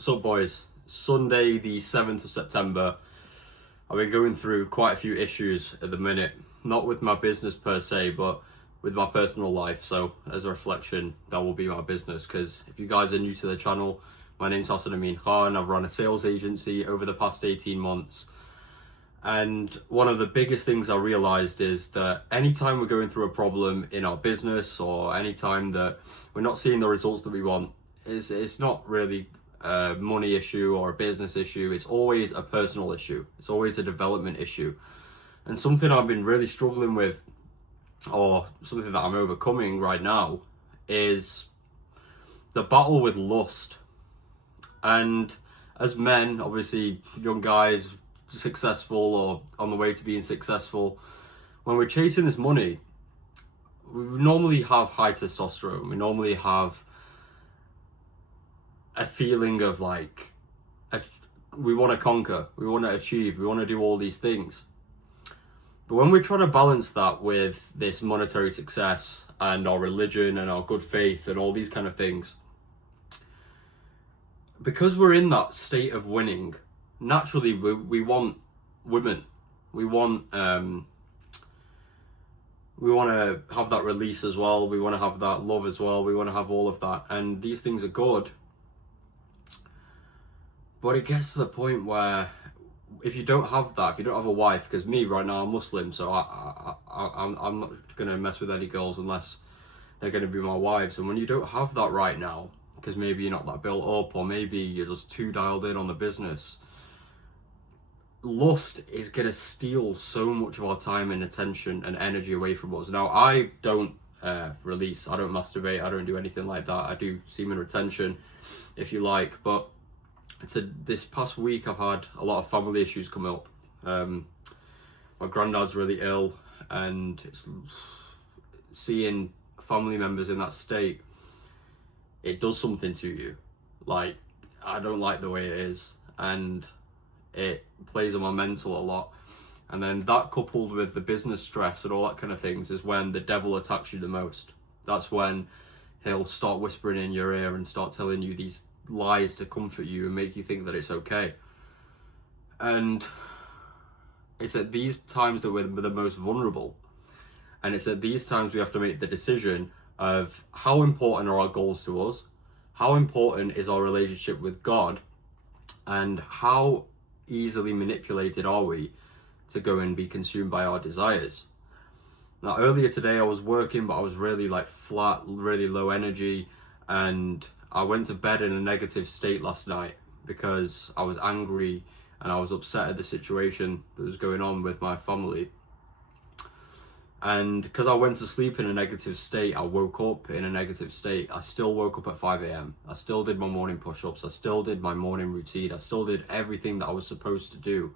What's up, boys? Sunday the 7th of September. I've been going through quite a few issues at the minute, not with my business per se, but with my personal life. So as a reflection, that will be my business, because if you guys are new to the channel, my name's Hassan Amin Khan. I've run a sales agency over the past 18 months. And one of the biggest things I realized is that anytime we're going through a problem in our business, or anytime that we're not seeing the results that we want, it's not really a money issue or a business issue. It's always a personal issue. It's always a development issue. And something I've been really struggling with, or something that I'm overcoming right now, is the battle with lust. And as men, obviously young guys, successful or on the way to being successful, when we're chasing this money, we normally have high testosterone. We normally have a feeling of like, we want to conquer, we want to achieve, we want to do all these things. But when we're trying to balance that with this monetary success and our religion and our good faith and all these kind of things, because we're in that state of winning, naturally we want women. We want to have that release as well. We want to have that love as well. We want to have all of that, and these things are good. But it gets to the point where if you don't have that, if you don't have a wife, because me right now, I'm Muslim, so I'm not going to mess with any girls unless they're going to be my wives. And when you don't have that right now, because maybe you're not that built up, or maybe you're just too dialed in on the business, lust is going to steal so much of our time and attention and energy away from us. Now, I don't release, I don't masturbate, I don't do anything like that. I do semen retention, if you like, but this past week I've had a lot of family issues come up. My granddad's really ill, and seeing family members in that state, it does something to you. Like, I don't like the way it is, and it plays on my mental a lot. And then that, coupled with the business stress and all that kind of things, is when the devil attacks you the most. That's when he'll start whispering in your ear and start telling you these lies to comfort you and make you think that it's okay. And it's at these times that we're the most vulnerable, and it's at these times we have to make the decision of how important are our goals to us, how important is our relationship with God, and how easily manipulated are we to go and be consumed by our desires. Now, earlier today I was working, but I was really like flat, really low energy, and I went to bed in a negative state last night because I was angry and I was upset at the situation that was going on with my family. And because I went to sleep in a negative state, I woke up in a negative state. I still woke up at 5 a.m. I still did my morning push-ups. I still did my morning routine. I still did everything that I was supposed to do.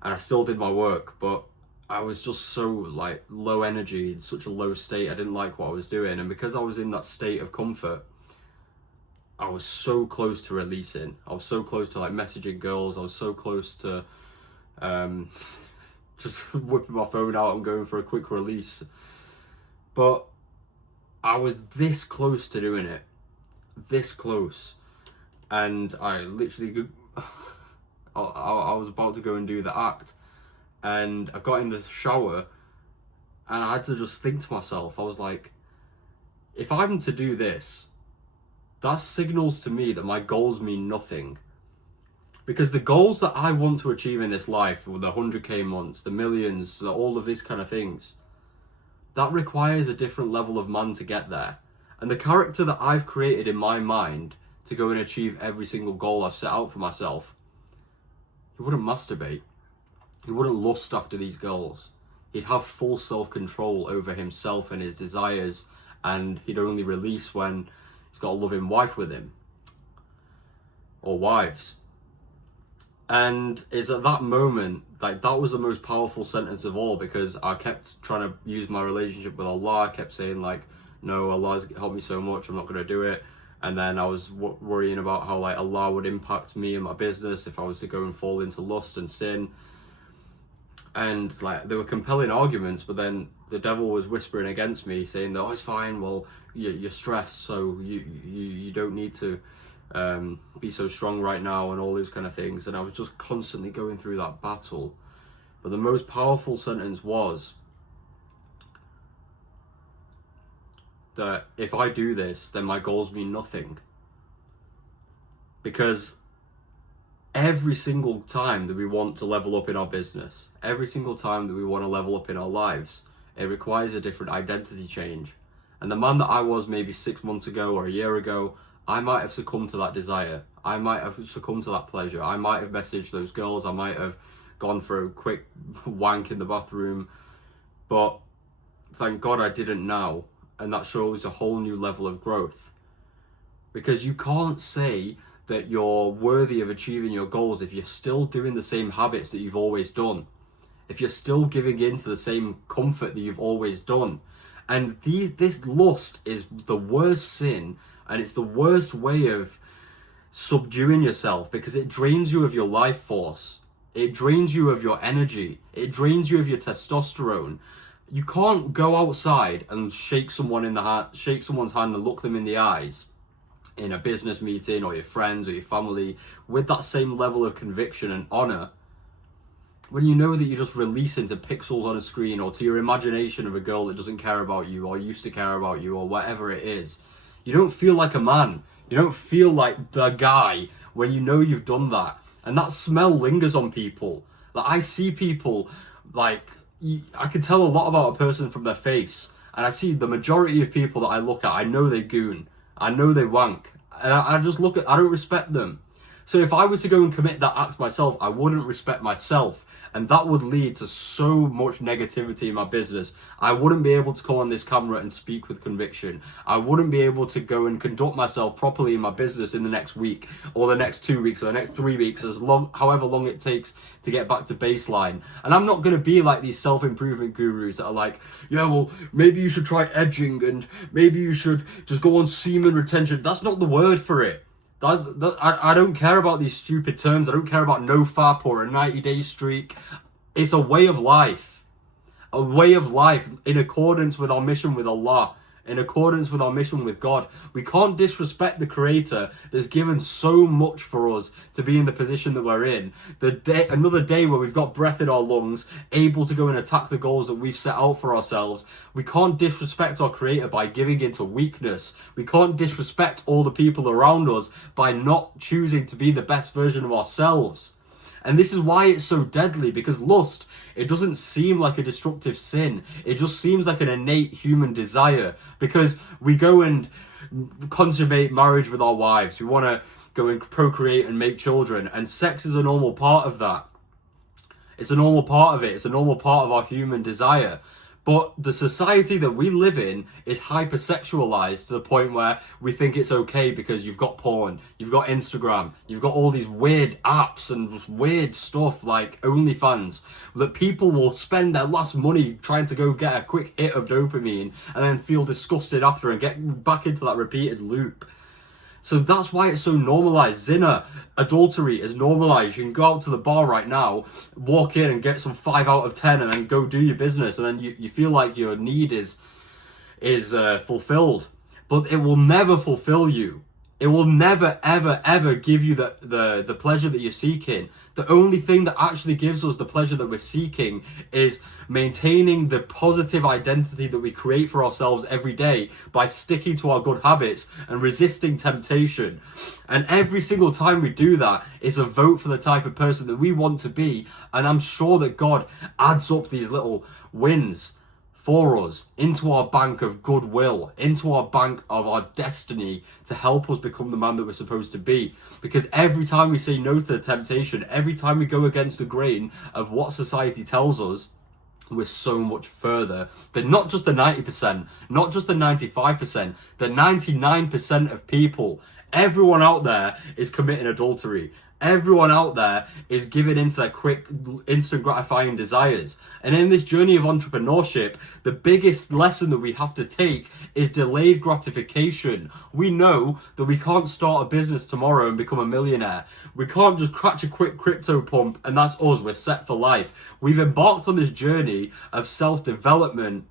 And I still did my work, but I was just so like low energy, in such a low state. I didn't like what I was doing. And because I was in that state of comfort, I was so close to releasing. I was so close to like messaging girls. I was so close to just whipping my phone out and going for a quick release. But I was this close to doing it. This close. And I literally, I was about to go and do the act. And I got in the shower and I had to just think to myself, I was like, if I'm to do this, that signals to me that my goals mean nothing. Because the goals that I want to achieve in this life, with the 100k months, the millions, all of these kind of things, that requires a different level of man to get there. And the character that I've created in my mind to go and achieve every single goal I've set out for myself, he wouldn't masturbate. He wouldn't lust after these goals. He'd have full self-control over himself and his desires, and he'd only release when he's got a loving wife with him, or wives. And it's at that moment, like, that was the most powerful sentence of all, because I kept trying to use my relationship with Allah. I kept saying like, no, Allah's helped me so much, I'm not going to do it. And then I was worrying about how like Allah would impact me and my business if I was to go and fall into lust and sin. And like, there were compelling arguments, but then the devil was whispering against me, saying that, oh, it's fine, well, you're stressed, so you don't need to be so strong right now, and all those kind of things. And I was just constantly going through that battle. But the most powerful sentence was that if I do this, then my goals mean nothing. Because every single time that we want to level up in our business, every single time that we want to level up in our lives, it requires a different identity change. And the man that I was maybe 6 months ago or a year ago, I might have succumbed to that desire. I might have succumbed to that pleasure. I might have messaged those girls. I might have gone for a quick wank in the bathroom. But thank God I didn't now. And that shows a whole new level of growth. Because you can't say that you're worthy of achieving your goals if you're still doing the same habits that you've always done. If you're still giving in to the same comfort that you've always done. And this lust is the worst sin, and it's the worst way of subduing yourself, because it drains you of your life force. It drains you of your energy. It drains you of your testosterone. You can't go outside and shake someone's hand and look them in the eyes in a business meeting or your friends or your family with that same level of conviction and honor when you know that you're just releasing to pixels on a screen or to your imagination of a girl that doesn't care about you or used to care about you or whatever it is. You don't feel like a man. You don't feel like the guy when you know you've done that. And that smell lingers on people. Like, I see people, like, I can tell a lot about a person from their face. And I see the majority of people that I look at, I know they goon. I know they wank. And I just look at, I don't respect them. So if I was to go and commit that act myself, I wouldn't respect myself. And that would lead to so much negativity in my business. I wouldn't be able to come on this camera and speak with conviction. I wouldn't be able to go and conduct myself properly in my business in the next week or the next 2 weeks or the next 3 weeks, however long it takes to get back to baseline. And I'm not going to be like these self-improvement gurus that are like, yeah, well, maybe you should try edging and maybe you should just go on semen retention. That's not the word for it. I don't care about these stupid terms. I don't care about NoFap or a 90-day streak. It's a way of life. A way of life in accordance with our mission with Allah. In accordance with our mission with God. We can't disrespect the Creator that's given so much for us to be in the position that we're in. Another day where we've got breath in our lungs, able to go and attack the goals that we've set out for ourselves. We can't disrespect our Creator by giving into weakness. We can't disrespect all the people around us by not choosing to be the best version of ourselves. And this is why it's so deadly, because lust, it doesn't seem like a destructive sin. It just seems like an innate human desire, because we go and consummate marriage with our wives. We want to go and procreate and make children, and sex is a normal part of that. It's a normal part of it. It's a normal part of our human desire. But the society that we live in is hypersexualized to the point where we think it's okay because you've got porn, you've got Instagram, you've got all these weird apps and weird stuff like OnlyFans that people will spend their last money trying to go get a quick hit of dopamine and then feel disgusted after and get back into that repeated loop. So that's why it's so normalized. Zina, adultery is normalized. You can go out to the bar right now, walk in and get some 5 out of 10 and then go do your business. And then you feel like your need is fulfilled. But it will never fulfill you. It will never, ever, ever give you the pleasure that you're seeking. The only thing that actually gives us the pleasure that we're seeking is maintaining the positive identity that we create for ourselves every day by sticking to our good habits and resisting temptation. And every single time we do that, it's a vote for the type of person that we want to be. And I'm sure that God adds up these little wins for us into our bank of goodwill, into our bank of our destiny to help us become the man that we're supposed to be. Because every time we say no to the temptation, every time we go against the grain of what society tells us, we're so much further than not just the 90%, not just the 95%, the 99% of people. Everyone out there is committing adultery. Everyone out there is giving into their quick, instant gratifying desires. And in this journey of entrepreneurship, the biggest lesson that we have to take is delayed gratification. We know that we can't start a business tomorrow and become a millionaire. We can't just catch a quick crypto pump and that's us, we're set for life. We've embarked on this journey of self-development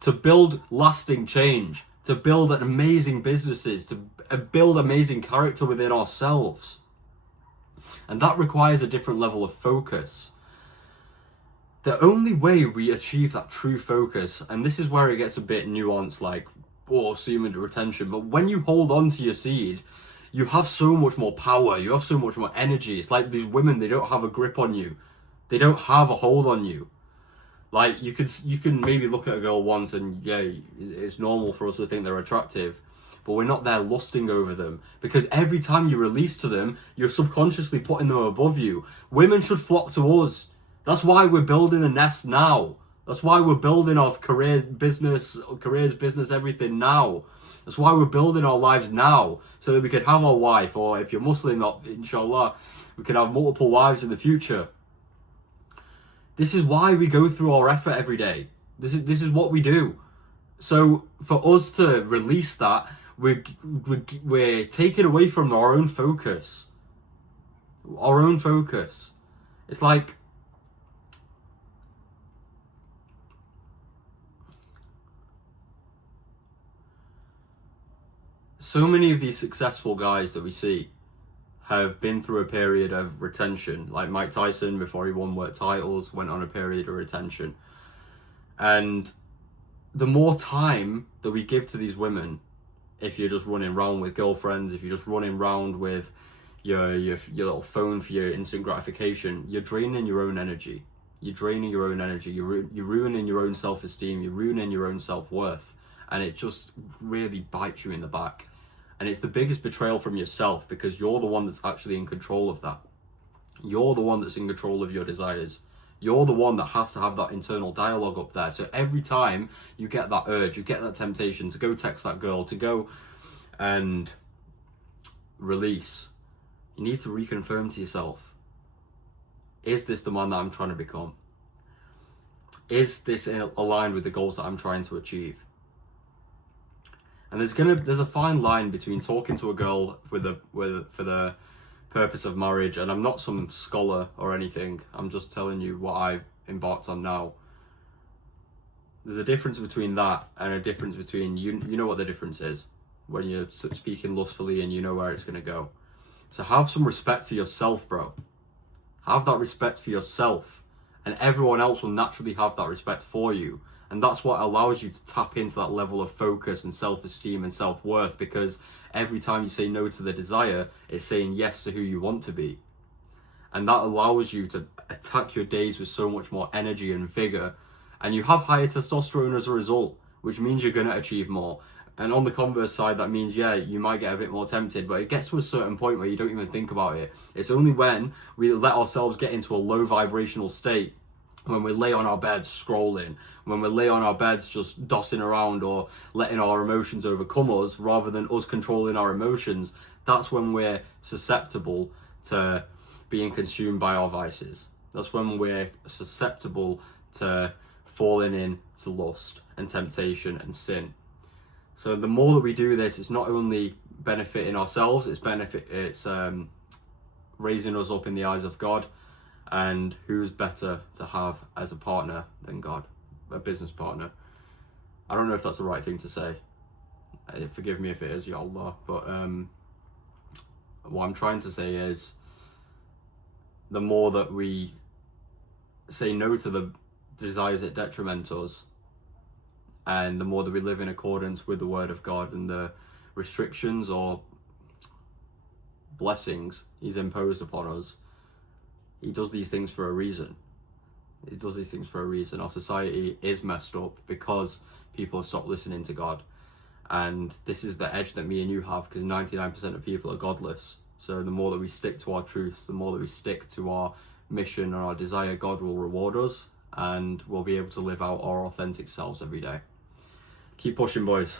to build lasting change, to build amazing businesses, to build amazing character within ourselves. And that requires a different level of focus. The only way we achieve that true focus, and this is where it gets a bit nuanced, like, semen retention, but when you hold on to your seed, you have so much more power, you have so much more energy. It's like these women, they don't have a grip on you. They don't have a hold on you. Like, you can maybe look at a girl once and, yeah, it's normal for us to think they're attractive, but we're not there lusting over them, because every time you release to them, you're subconsciously putting them above you. Women should flock to us. That's why we're building a nest now. That's why we're building our careers, business, everything now. That's why we're building our lives now, so that we could have our wife, or if you're Muslim, inshallah, we can have multiple wives in the future. This is why we go through our effort every day. This is what we do. So for us to release that, we're taking away from our own focus. Our own focus. It's like, so many of these successful guys that we see have been through a period of retention. Like Mike Tyson, before he won world titles, went on a period of retention. And the more time that we give to these women, if you're just running around with girlfriends, if you're just running around with your little phone for your instant gratification, you're draining your own energy. You're draining your own energy. You're ruining your own self-esteem. You're ruining your own self-worth. And it just really bites you in the back. And it's the biggest betrayal from yourself, because you're the one that's actually in control of that. You're the one that's in control of your desires. You're the one that has to have that internal dialogue up there. So every time you get that urge, you get that temptation to go text that girl, to go and release, you need to reconfirm to yourself, is this the man that I'm trying to become? Is this aligned with the goals that I'm trying to achieve? And there's a fine line between talking to a girl for the purpose of marriage, and I'm not some scholar or anything, I'm just telling you what I've embarked on now. There's a difference between that and a difference between, you know what the difference is, when you're speaking lustfully and you know where it's going to go. So have some respect for yourself, bro. Have that respect for yourself, and everyone else will naturally have that respect for you. And that's what allows you to tap into that level of focus and self-esteem and self-worth, because every time you say no to the desire, it's saying yes to who you want to be. And that allows you to attack your days with so much more energy and vigor. And you have higher testosterone as a result, which means you're going to achieve more. And on the converse side, that means, yeah, you might get a bit more tempted, but it gets to a certain point where you don't even think about it. It's only when we let ourselves get into a low vibrational state, when we lay on our beds scrolling, when we lay on our beds just dossing around or letting our emotions overcome us rather than us controlling our emotions, that's when we're susceptible to being consumed by our vices. That's when we're susceptible to falling into lust and temptation and sin. So the more that we do this, it's not only benefiting ourselves, it's raising us up in the eyes of God. And who's better to have as a partner than God, a business partner? I don't know if that's the right thing to say. Forgive me if it is, Ya Allah. But what I'm trying to say is, the more that we say no to the desires that detriment us, and the more that we live in accordance with the word of God and the restrictions or blessings He's imposed upon us, He does these things for a reason. He does these things for a reason. Our society is messed up because people have stopped listening to God. And this is the edge that me and you have, because 99% of people are godless. So the more that we stick to our truths, the more that we stick to our mission and our desire, God will reward us, and we'll be able to live out our authentic selves every day. Keep pushing, boys.